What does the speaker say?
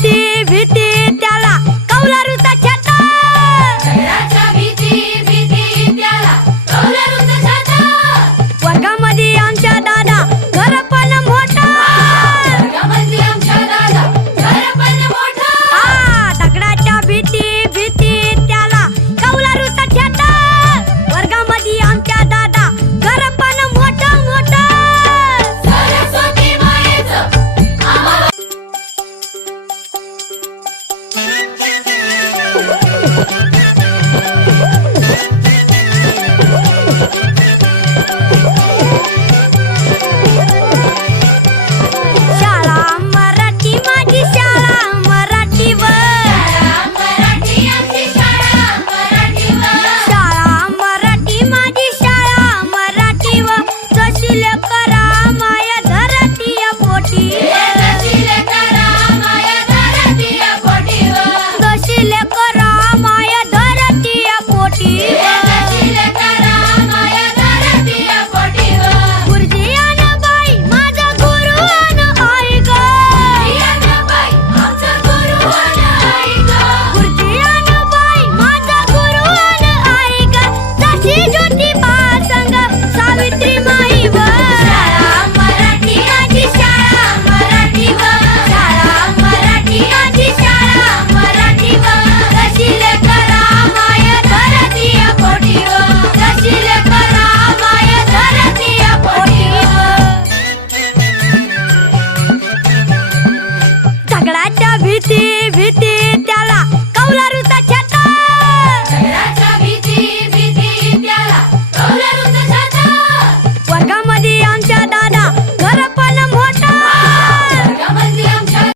भीती भीती त्याला कौलारूचा छाता. झगड्याच्या भीती भीती त्याला कौलारूचा छाता. वर्गामध्ये आमच्या दादा घर पण मोठा. वर्गामध्ये आमच्या दादा घर पण मोठा. दगडाच्या भीती भीती त्याला कौलारूचा छाता. वर्गामध्ये आमच्या दादा घर पण मोठं मोठं. सरस्वती मायेचं आम्हाला शाळा मराठी माझी शाळा मराठीवर. मराठी आमची शाळा मराठीवर. शाळा मराठी माझी शाळा मराठीवर. जशी लेकरा माया धरतीया पोटी. जशी लेकरा माया धरतीया पोटीवर. जशी लेकरा माया धरतीया पोटी. जशी लेकरा माया धरतीया पोटीवर. गुरुजी अन बाई माझा गुरु अन आई ग. बाई आमचा गुरु आणि आई गं. गुरुजी अन बाई माझा गुरु अन आई ग. जशी ज्योतिबा संग सावित्री माई व. शाळा मराठी आजी शाळा मराठीवर. शाळा मराठी आजी शाळा मराठीवर. जशी लेकरा माया धरतीया पोटीवर. जशी लेकरा माया धरतीया पोटीवर. दगडाच्या भीती भीती